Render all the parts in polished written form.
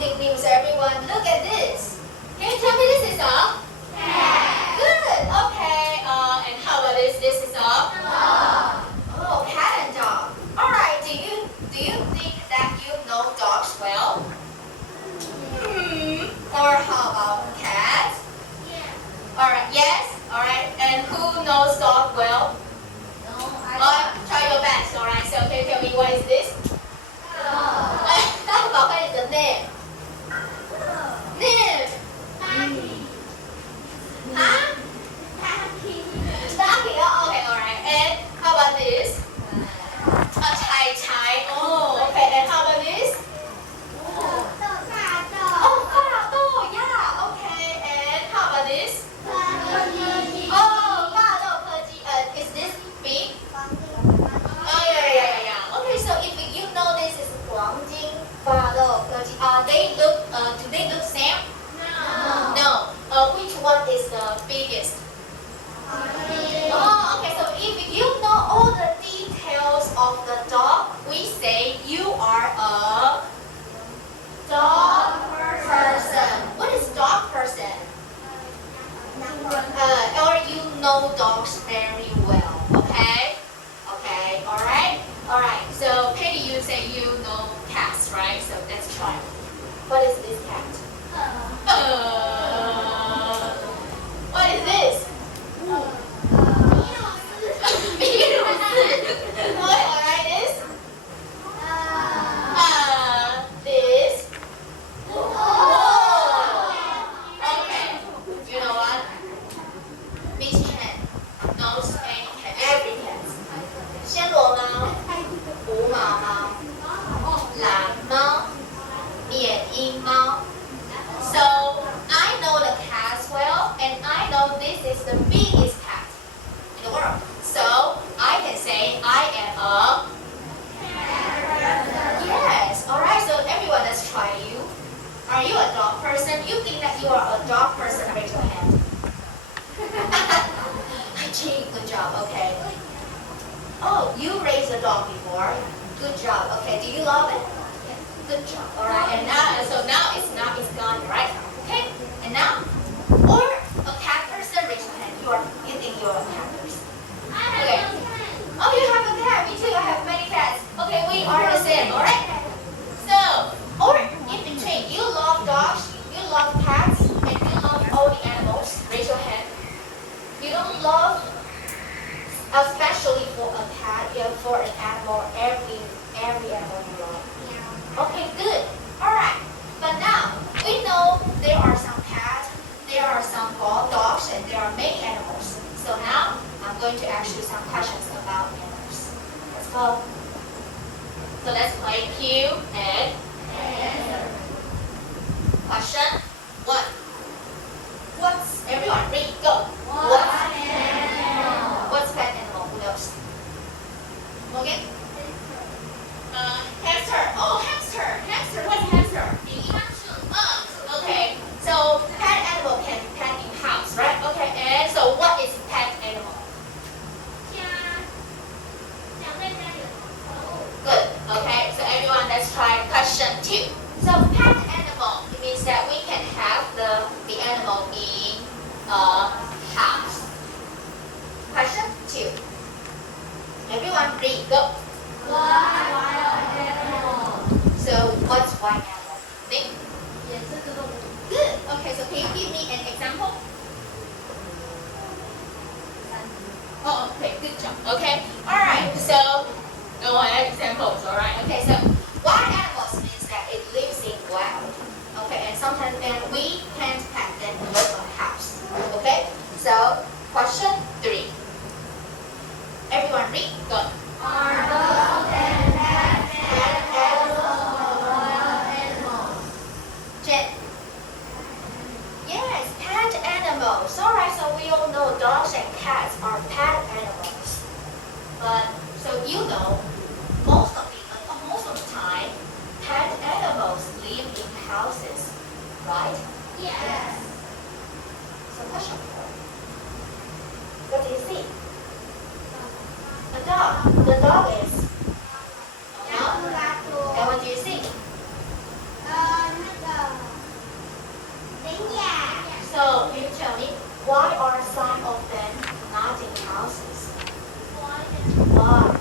something new. So everyone, look at this. Can you tell me this is a? Cat. Good. Okay. And how about this? This is a? Dog. Oh, cat and dog. All right. Do you think that you know dogs well? Or how about cats? Yeah. All right. Yes. All right. And who knows dog well? Try your best. All right. So can you tell me what is this? How about what is the name? Name. Huh? Ducky. Oh, okay. All right. And how about this? A chai. Oh, okay. And how about this? Oh, yeah. Okay. And how about this? Oh, is this big? Oh, yeah. Okay, so if you know this is Guangjing, do they look same? No. Which one is the biggest? Oh, okay, so if you know all the details of the dog, we say you are a dog person. What is dog person? Or you know dogs very well, okay? Okay, alright? Alright, so Katie, you say you know cats, right? So let's try. What is this cat? What is this? Alright, this? This? Okay, you know what? Miss Chen knows every cat. 暹罗猫、无毛猫、蓝猫、缅因猫。So I know the cats well, and I know this is the biggest cat in the world. So I can say I am a cat person. Yes. All right. So everyone, let's try you. Are you a dog person? You think that you are a dog person? Raise your hand. Gee, good job. Okay. Oh, you raised a dog before. Good job. Okay. Do you love it? Good job. All right. And now it's gone, right? Okay. And now, or a cat person, raise your hand. You think you're a cat person? Okay. Oh, you have a cat. Me too. I have many cats. Okay, we are the same. All right. So, or in between, you love dogs, you love cats, and you love all the animals. Raise your hand. You don't love, especially for a cat, for an animal, every animal you love. Okay, good. All right. But now we know there are some cats, there are some dogs, and there are many animals. So now I'm going to ask you some questions about animals. Let's go. So let's play Q and answer. Question 1. What's everyone read? Go. What's animal? What's pet animal? Who knows? Morgan? Hamster. Oh, hamster. Hamster. What's hamster? Okay. So pet animal can be pet in house, right? Okay. And so what is pet animal? Good. Okay. So everyone, let's try question 2. So pet animal, it means that we can have the animal in a house. Question 2. Everyone read. Go. Wild animal. So what's wild animal? Think. Good. Okay, so can you give me an example? Oh, okay, good job. Okay. Alright, so examples, alright. Okay, so wild animals means that it lives in wild. Okay, and sometimes we can't pet them in our house. Okay? So question 3. Everyone read. Go. Are dogs and cats wild animals? Jen. Yes, pet animals. Alright, so we all know dogs and cats are pet animals. But so you know, most of the time, pet animals live in houses, right? Yes. So question 4. What do you see? A dog. The dog is. And what do you see? So can you tell me why are some of them not in houses? Why?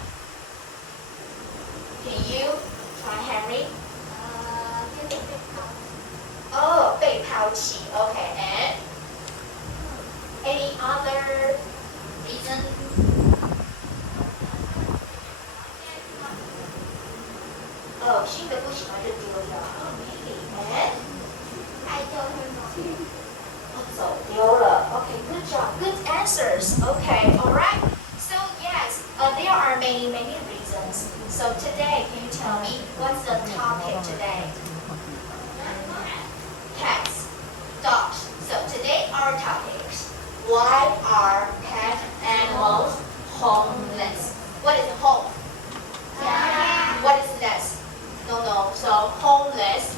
Can you try Henry? Oh, 被抛弃. Okay, and any other reason? Oh, 新的不喜欢就丢掉. Okay, and 走丢了. Okay, good job, good answers. Okay, all right. So yes, there are many reasons. So today, can you tell me what's the topic today? Cats, dogs. So today our topic is why are pet animals homeless? What is home? Yeah. What is less? No. So homeless.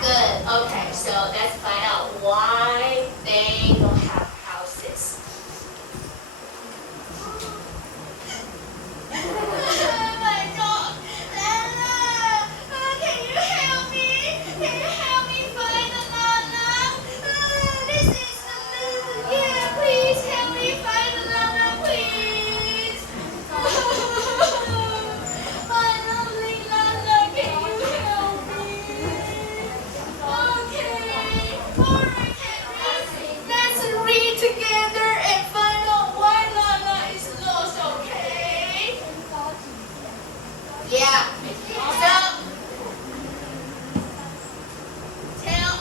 Good. Okay. So let's find out why they don't have houses. Oh my God, Lala! Can you help me? Can you help me find the Lala? This is the yeah. Please help me find the Lala, please. My lovely Lala, can you help me? Okay. Alright, let's read together and find out why Lala is lost. Okay. Yeah.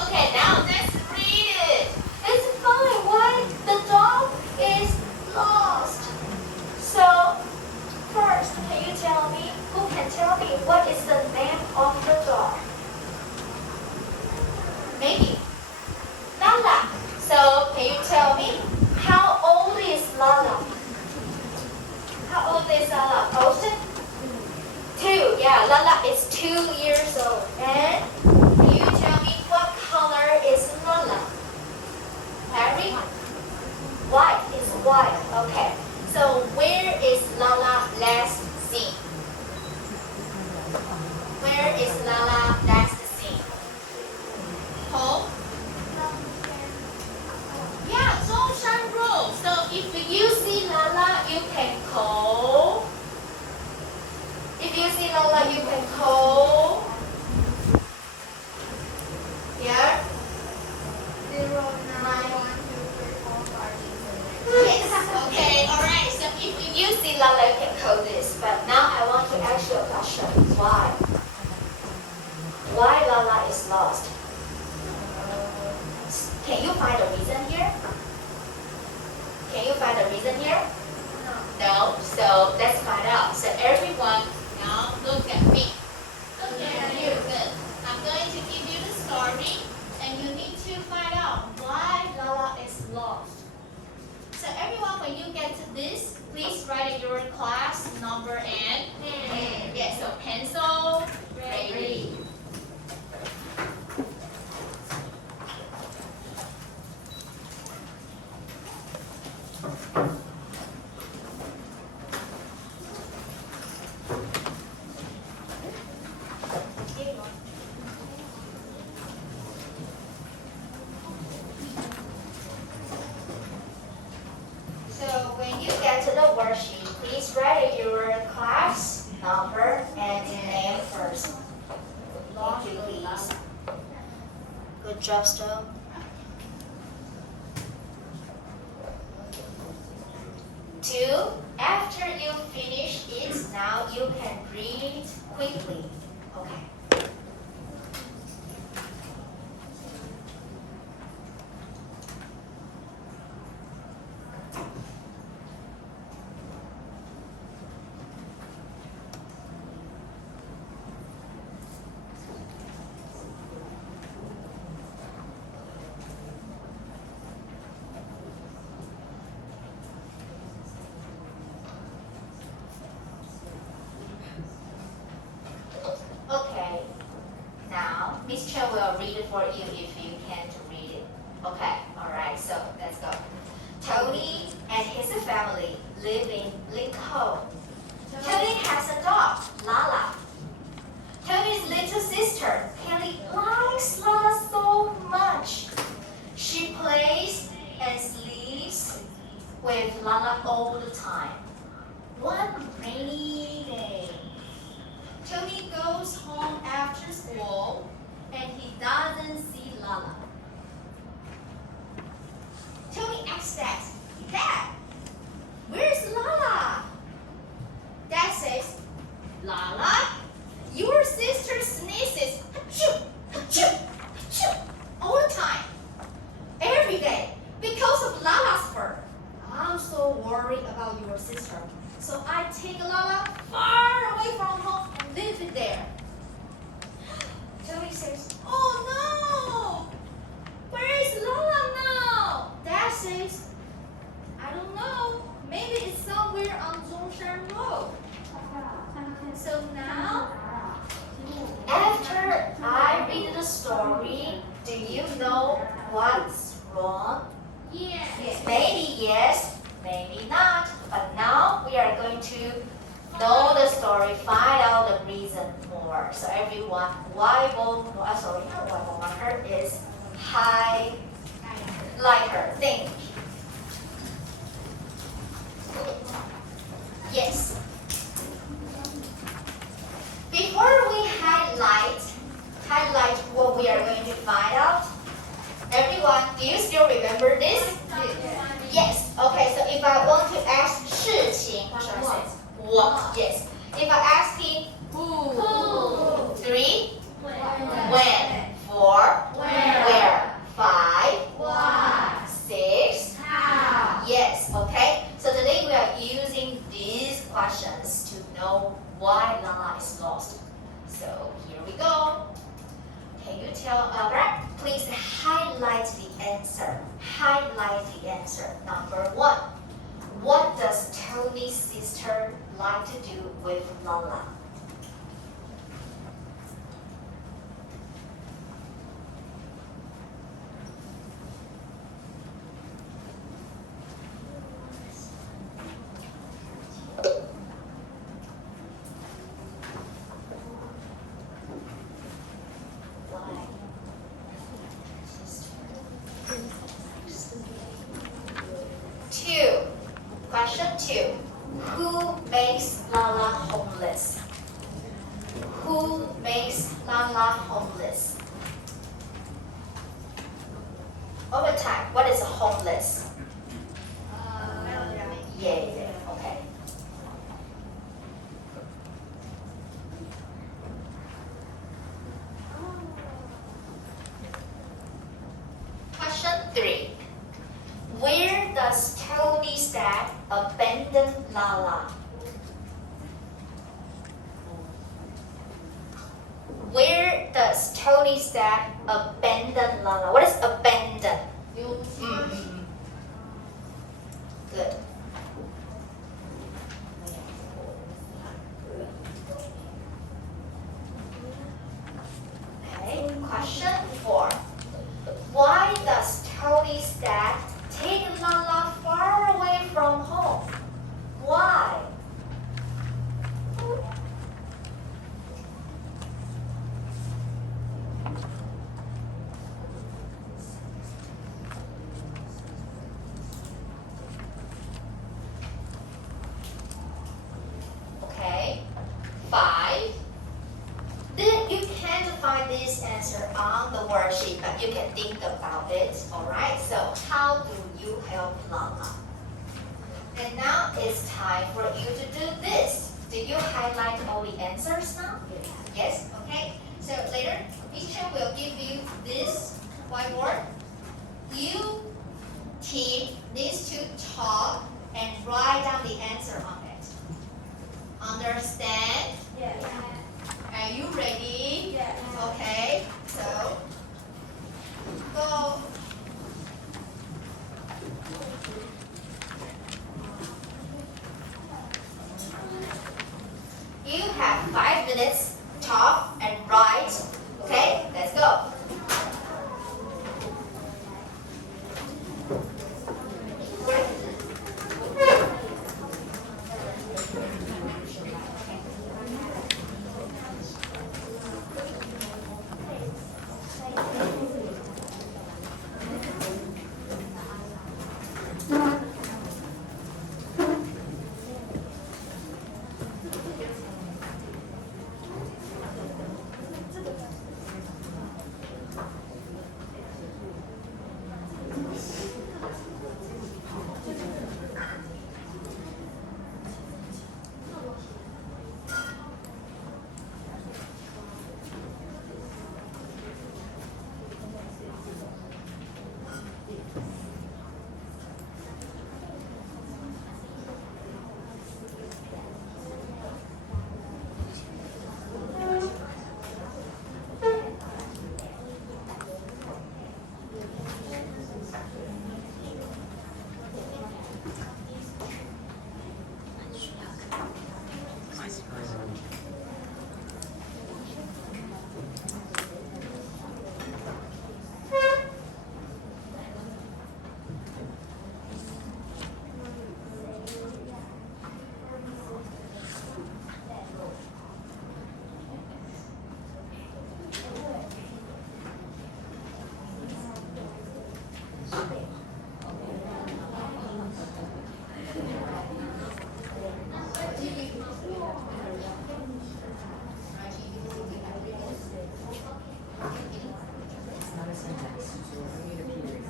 Okay, now let's read it. It's fine. Why the dog is lost? So, first, can you tell me, who can tell me what is the name of the dog? Maybe. Lala. So, can you tell me, how old is Lala? How old is Lala? Posted? 2. Yeah, Lala is 2 years old. And can you tell me what color is Lala? Harry? White is white. Okay. So where is Lala last seen? Where is Lala last seen? Home? Yeah, Zhongshan Road. So if you see Lala, you can call. If you see Lala, you can call. Here. 09123456. Yes. Okay. All right. So if you see Lala, you can call this. But now I want to ask you a question. Why? Why Lala is lost? Can you find a reason here? Can you find a reason here? No. So let's find out. So everyone, now look at me. Look at you. Good. I'm going to give you the story, and you need to find out why Lala is lost. So everyone, when you get to this, please write your class number and name. Yeah. So pencil ready. Worksheet, please write your class number and name first. Thank you, please. Good job, Stowe. 2. After you finish it, now you can read quickly. Okay. Miss Chen will read it for you if you can't read it. Okay, alright, so let's go. Tony and his family live in Linkou. Tony has a dog, Lala. Tony's little sister, Kelly, likes Lala so much. read the story, do you know what's wrong? Yes. Maybe yes, maybe not. But now we are going to know the story, find out the reason more. So everyone, whiteboard marker is highlighter. Think. Yes. Before we highlight what we are going to find out. Everyone, do you still remember this? Yes. Okay, so if I want to ask 事情, what should I say? What? Yes. If I asking who? 3, when? 4, where? 5, Why? 6, How? yes. Okay. So today we are using these questions to know why Lala is lost. So here we go. Can you tell Brad? Please highlight the answer. Highlight the answer. Number 1. What does Tony's sister like to do with Lala? Question 2. Who makes Lala homeless? Who makes Lala homeless? Over time, what is homeless? Yeah, okay. Question 3. Where does Tony's dad abandon Lala? Where does Tony's dad abandon Lala? What is abandon? Good. Okay, question 4. Why does Tony's dad take Lala far away from home? Why? Okay. 5. You can't find this answer on the worksheet, but you can think about it. Alright, so how do you help Lala? And now it's time for you to do this. Did you highlight all the answers now? Yes? Okay. So later, teacher will give you this whiteboard. You team needs to talk and write down the answer on it. Understand? Yes. Are you ready? Yes. Okay, so go. You have 5 minutes, talk and write. Okay, let's go. I need a period.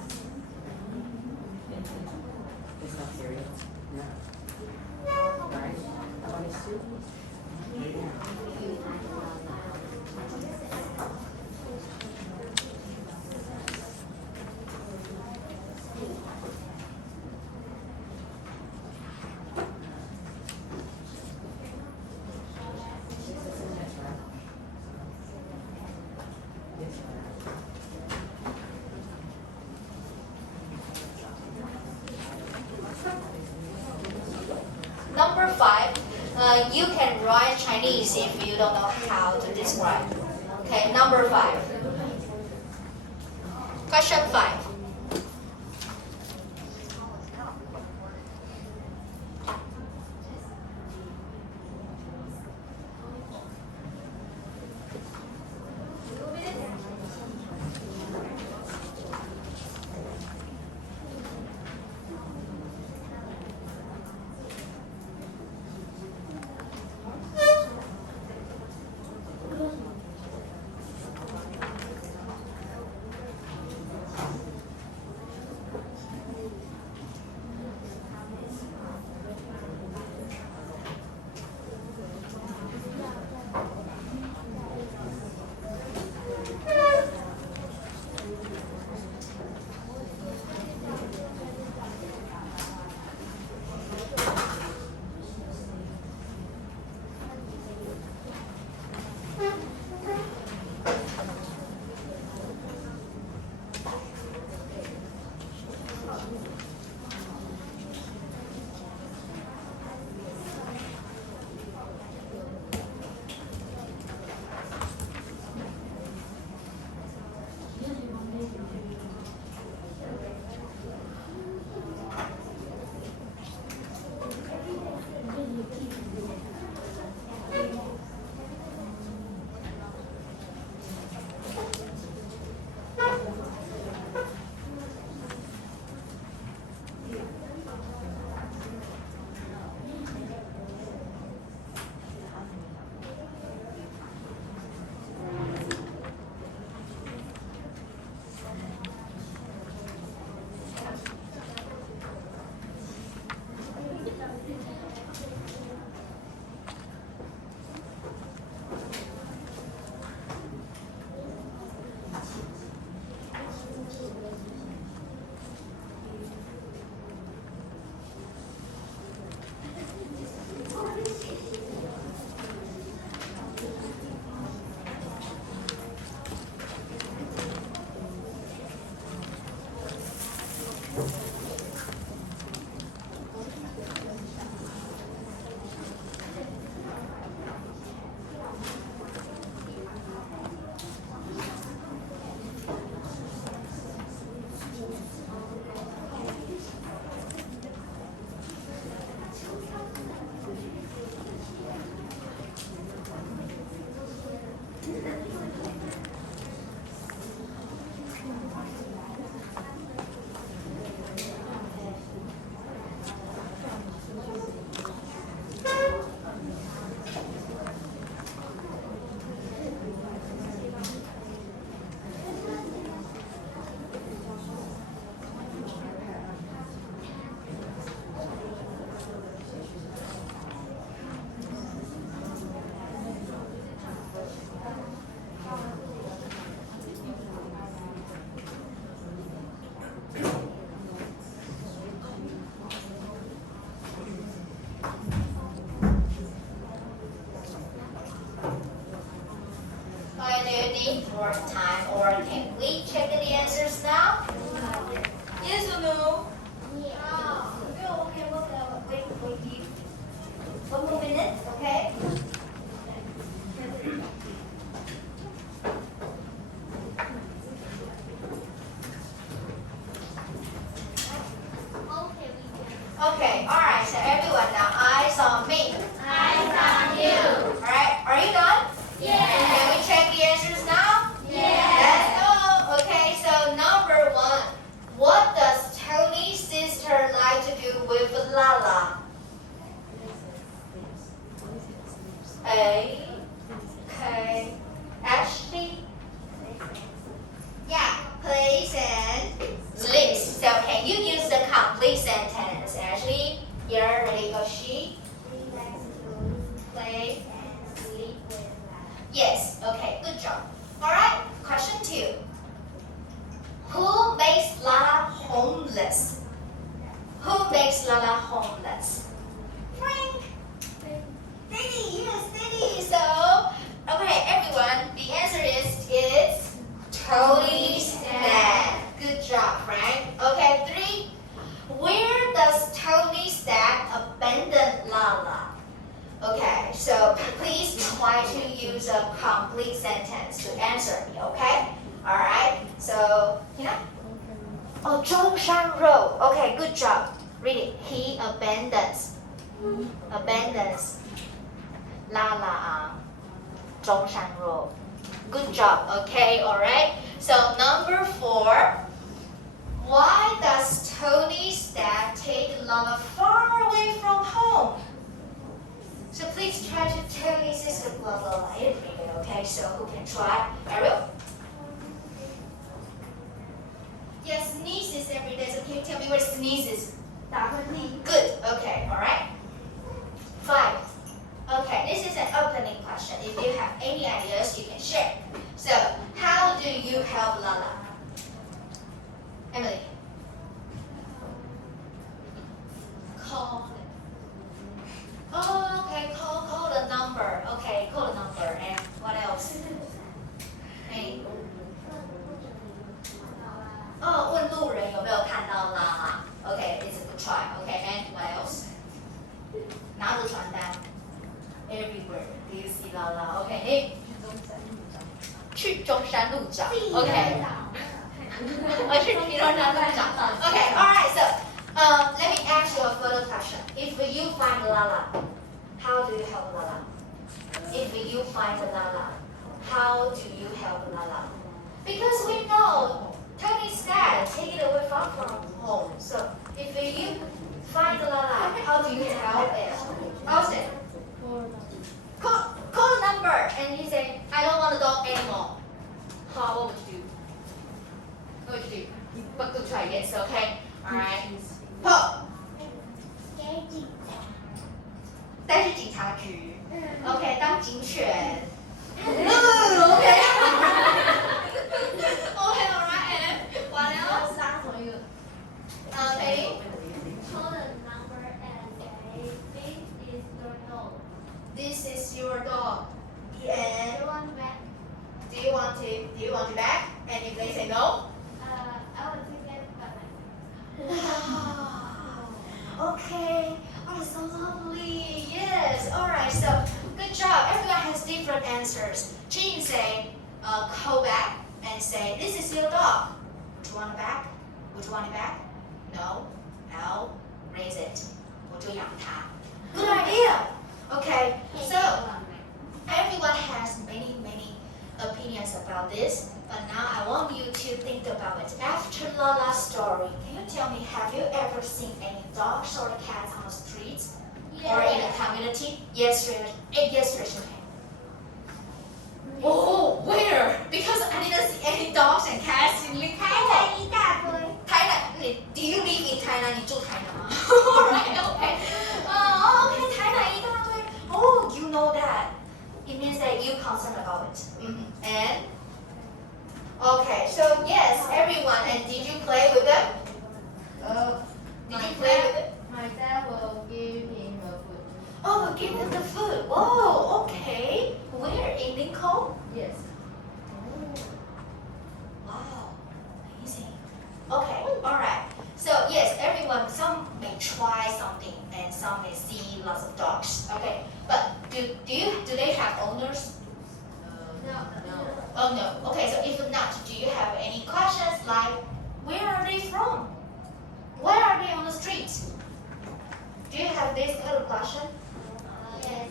It's not period. No. Right? How about a soup? Number 5, you can write Chinese if you don't know how to describe. Okay, number 5. Question 5. More time, or can we check the answers now? Yes or no? Yeah. Okay, wait. One more minute, okay? Okay, alright, so everyone now, eyes on me. Eyes on you. Alright, are you done? Yes. Can we check the answers now? Yes. Let's go. Okay, so number 1. What does Tony's sister like to do with Lala? A. Okay. Ashley? Yeah, play and lives. So can you use the complete sentence? Ashley, here, ready, go. She play and sleep with Yes, okay, good job. Alright, question 2. Who makes Lala homeless? Who makes Lala homeless? Frank. Daddy, yes, Daddy. So, okay, everyone, the answer is it's Tony's dad. Good job, Frank. Okay, 3. Where does Tony's dad abandon Lala? Okay, so please try to use a complete sentence to answer me, okay? Alright, so, Oh, Zhongshan Road. Okay, good job. Read it. He abandons Lala on Zhongshan Road. Good job, okay, alright? So, number 4. Why does Tony's dad take Lala far away from home? So please try to tell me, sister, blah, blah, blah. I didn't read it, okay? So who can try? Ariel? Yes, sneezes every day. So can you tell me what sneezes? Good, okay, alright. 5. Okay, this is an opening question. If you have any ideas, you can share. So, how do you help Lala? Emily? Call. Oh, okay, call the number. Okay, call the number. And what else? Hey. 问路人有没有看到啦 Okay, it's a good try. Okay, and what else? 拿着传单 Everywhere. Do you see Lala? Okay, 去中山路找 Okay. 去中山路找 Okay, alright, so let me ask you a further question. If you find Lala, how do you help Lala? If you find Lala, how do you help Lala? Because we know Tony's dad take it away from home. So if you find Lala, how do you help it? Austin, call the number and you say, I don't want a dog anymore. What would you do? What would you do? But good try, yes, okay? Alright. Paul. 带去警察局 OK 当警犬 OK OK alright and what else? Okay. Call the number and say, this This is is your dog. your dog. And You want back? do you want it back? And if they say no? I will take it by myself. Okay. Oh, so lovely. Yes. All right. So good job. Everyone has different answers. Jean say, call back and say, this is your dog. Would you want it back? Would you want it back? No. I'll raise it. 我就养它. Good idea. Okay. So everyone has many opinions about this. But now I want you to think about it. After Lala's story, can you tell me, have you ever seen any dogs or cats on the streets or in the community? Yes, yes, raise your hand. Oh, where? Because I didn't see any dogs and cats in Taiwan. Thailand. Do you live in Thailand? 你住台南吗 Alright, okay. Okay, 台南一大堆. Oh, you know that. It means that you're concerned about it. And okay, so yes, everyone, and did you play with them? Did you play with them? My dad will give him the food. Oh, give them the food. Oh, okay. Where? In Lincoln? Yes. Wow, amazing. Okay, alright. So yes, everyone, some may try something and some may see lots of dogs. Okay, but do they have owners? No. Oh no. Okay, so if not, do you have any questions like where are they from? Why are they on the street? Do you have this kind of question? Yes.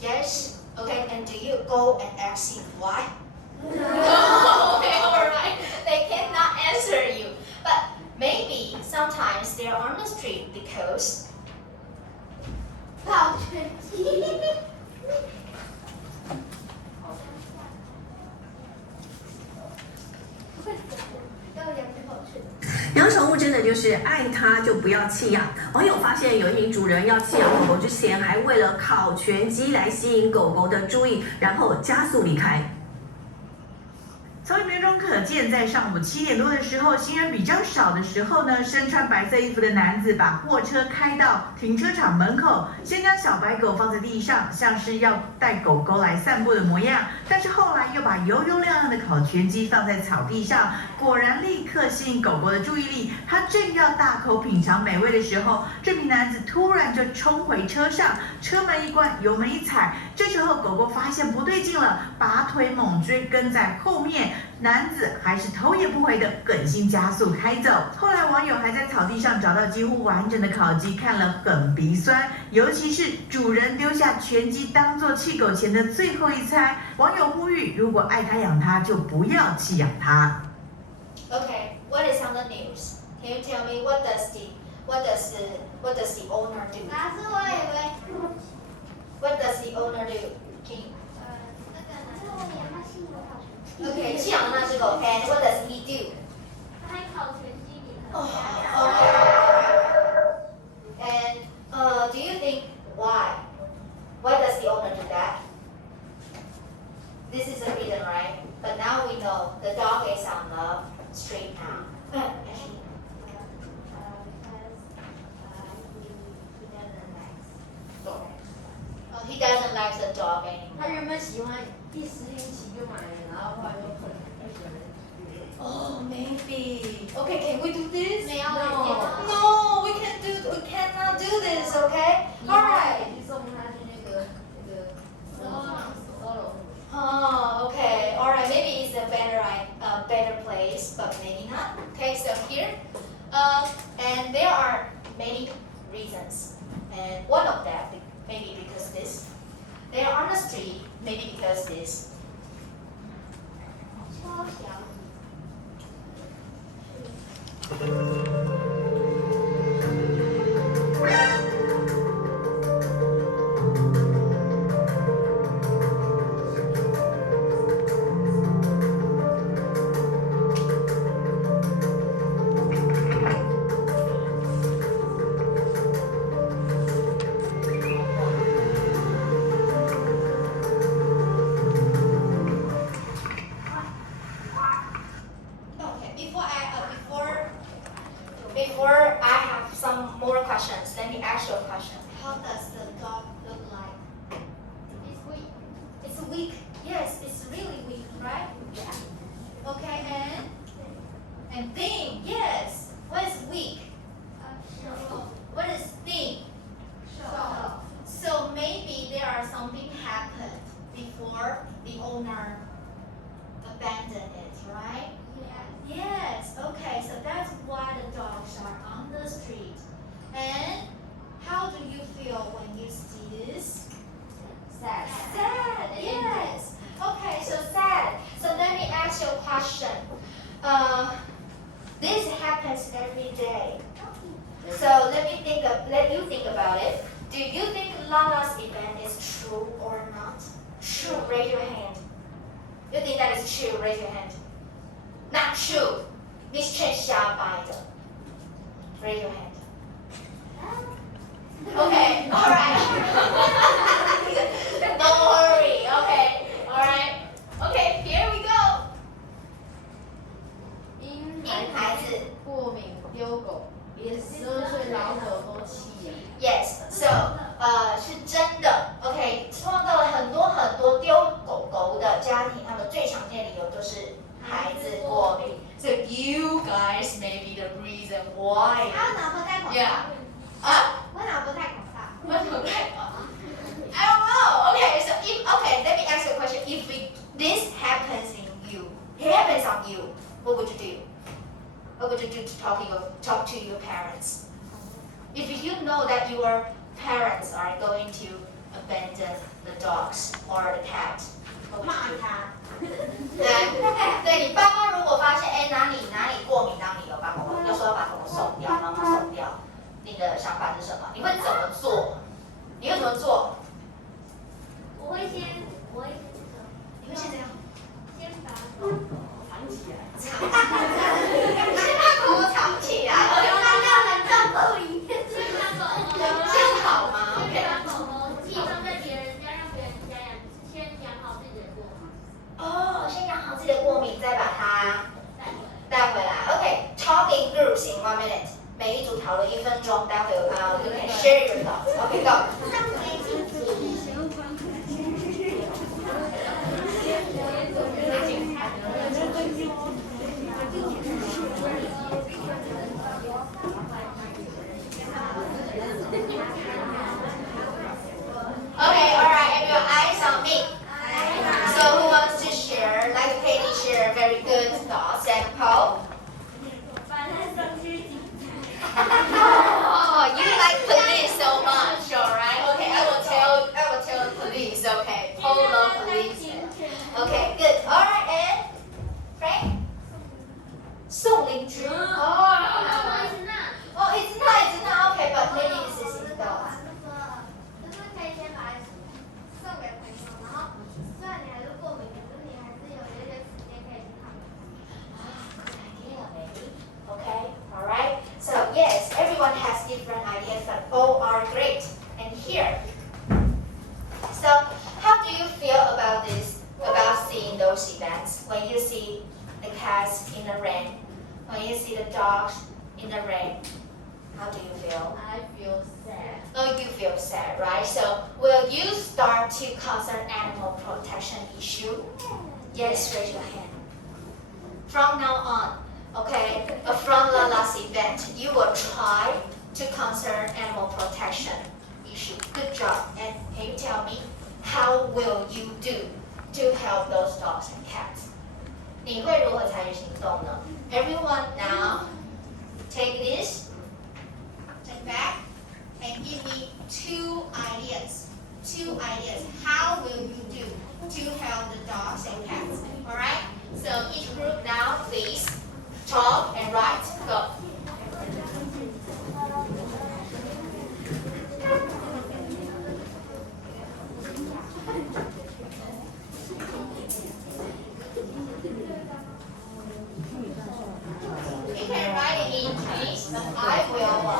Yes. Okay, and do you go and ask him why? No. Okay, alright. They cannot answer you. But maybe sometimes they're on the street because 养挺好吃的。养宠物真的就是爱它就不要弃养。网友发现有一名主人要弃养狗狗之前，还为了烤全鸡来吸引狗狗的注意，然后加速离开。从影片中可见，在上午7点多的时候，行人比较少的时候呢，身穿白色衣服的男子把货车开到停车场门口，先将小白狗放在地上，像是要带狗狗来散步的模样。但是后来又把油油亮亮的烤全鸡放在草地上，果然立刻吸引狗狗的注意力。他正要大口品尝美味的时候，这名男子突然就冲回车上，车门一关，油门一踩。这时候狗狗发现不对劲了，拔腿猛追，跟在后面。男子还是头也不回的狠心加速开走。后来网友还在草地上找到几乎完整的烤鸡，看了很鼻酸。尤其是主人丢下全鸡当做弃狗前的最后一餐。网友呼吁，如果爱它养它，就不要弃养它。Okay, what is on the news? Can you tell me what does the owner do? 老师，我以为 What does the owner do? Can you? 我养它新的好吃。Okay, 弃养了那只狗 and what does he do? 还烤全鸡给它。Okay. And do you think why? Why does the owner do that? This is the reason, right? But now we know the dog is on the street now. Actually, he doesn't like the dog anymore. 他原本喜欢第10天起就买了，然后后来就很喜欢。Oh, maybe. Okay, can we do this? 没有 No, we cannot do this, okay? Alright. 去送他去那个solo。 Oh, okay. Alright, maybe it's a better place, but maybe not. Okay, so here, and there are many reasons, and one of that maybe because this. They are on the street, maybe because this. 超小。Before I have some more questions, let me ask you a question. How does the dog look like? It's weak. It's weak. Yes, it's really weak, right? Yeah. Okay, and thin. Yes. What is weak? Short. What is thin? Short. So maybe there are something happened before the owner abandoned it, right? Yeah. Yes, okay, so that's why the dogs are on the street. And how do you feel when you see this? Sad. Sad, yes. Okay, so sad. So let me ask you a question. This happens every day. So let you think about it. Do you think Lala's event is true or not? True, raise your hand. You think that is true, raise your hand. Not true. Miss Chen 瞎掰的. Raise your hand. Okay, alright. Don't worry, okay, alright. Okay, here we go. 因孩子过敏丢狗，连12岁老狗都弃养。Yes, so 是真的。OK， 创造了很多丢狗狗的家庭，他们最常见的理由就是孩子过敏。So you guys may be the reason why. 他脑不戴口罩。 Yeah. 啊？我脑不戴口罩。为什么I don't know. Okay, so let me ask you a question. If this happens on you, what would you do? What would you do to talk to your parents? If you know that your parents are going to abandon the dogs or the cat, what would 骂 you do? 他。对，你爸妈如果发现哪里过敏，当你有把狗狗，就说要把狗狗送掉，妈妈送掉，你的想法是什么？你会怎么做？你会怎么做？我会先你会先怎样？先把狗藏起来。藏起来。groups in 1 minute. 每一组讨论1分钟，待会you can share your thoughts. Okay, go. Okay, alright, and your eyes on me. So who wants to share? Like Katie share very good thoughts and Paul? Oh, you like police so much, alright? Okay, I will tell the police, okay. Paul loves police. Okay, good. Alright, and Frank? 送邻居. Oh, it's not. Okay, but maybe this is in thoughts. 就是可以先把它送给朋友，然后虽然你还是过敏，可是你还是有一些时间可以去看。Good idea, baby. Okay, alright. So yes, everyone has different ideas, but all are great. And here. So how do you feel about this? About seeing those events? When you see the cats in the rain, when you see the dogs in the rain, how do you feel? I feel sad. Oh, you feel sad, right? So will you start to concern animal protection issue? Yes, raise your hand. From now on, okay, from the last event, you will try to concern animal protection issue. Good job. And can you tell me, how will you do to help those dogs and cats? 你会如何采取行动呢? Everyone now, take this, take back, and give me 2 ideas. 2 ideas. How will you do to help the dogs and cats? Alright? So each group now, please talk and write. Go. You can write it in Chinese, but I will. 我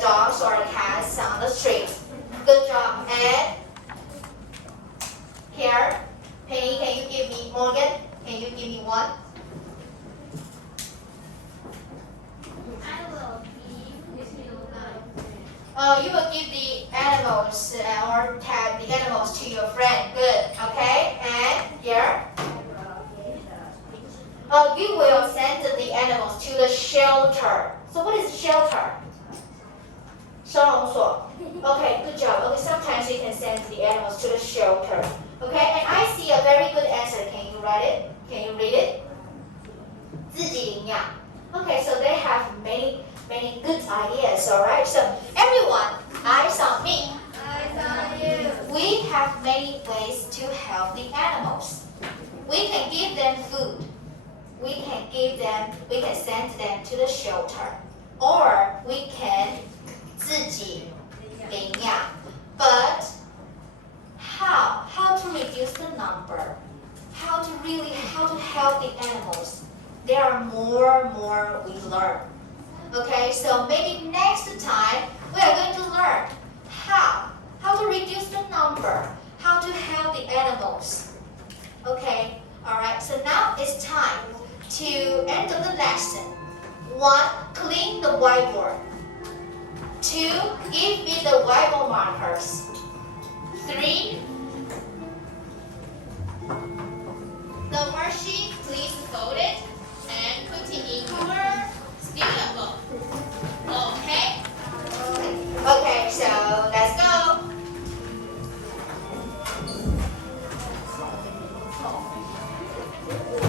dogs or cats on the street. Good job. And here, Penny, can you give me, Morgan, can you give me one? I will give you You will give the animals or tag the animals to your friend. Good. Okay. And here. You will send the animals to the shelter. So what is shelter? 收容所. Okay, good job. Okay, sometimes you can send the animals to the shelter. Okay, and I see a very good answer. Can you write it? Can you read it? 自己领养. Okay, so they have many good ideas. All right. So everyone, eyes on me. Eyes on you. We have many ways to help the animals. We can give them food. We can send them to the shelter. Or we can 自己领养. But how to reduce the number? How to help the animals? There are more we learn. Okay, so maybe next time we are going to learn how to reduce the number, how to help the animals. Okay, alright, so now it's time to end of the lesson. 1. Clean the whiteboard. 2. Give me the whiteboard markers. 3.